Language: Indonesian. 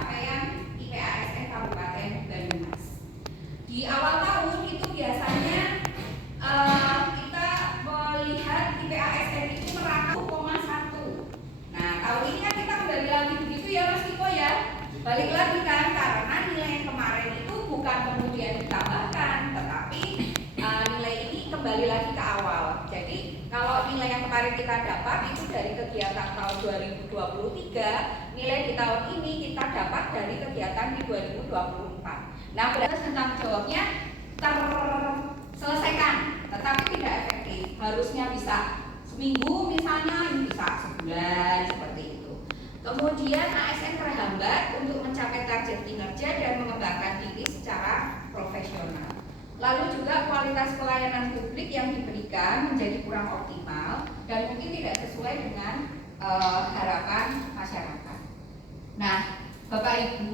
capaian IPASN Kabupaten Banyumas. Di awal tahun itu biasanya kita melihat IPASN itu merata 0,1. Nah, tahun ini kan kita kembali lagi begitu ya Mas Tiko ya. Balik lagi kan, karena nilai yang kemarin itu bukan kemudian ditambahkan, tetapi nilai ini kembali lagi ke awal. Jadi kalau nilai yang kemarin kita dapat itu dari kegiatan tahun 2023, nilai di tahun ini kita dapat dari kegiatan di 2024. Nah, berarti tentang jawabnya terselesaikan, tetapi tidak efektif. Harusnya bisa seminggu misalnya, ini bisa sebulan seperti itu. Kemudian ASN terhambat untuk mencapai target kinerja dan mengembangkan diri secara profesional. Lalu juga kualitas pelayanan publik yang diberikan menjadi kurang optimal dan mungkin tidak sesuai dengan harapan masyarakat. Nah, Bapak Ibu,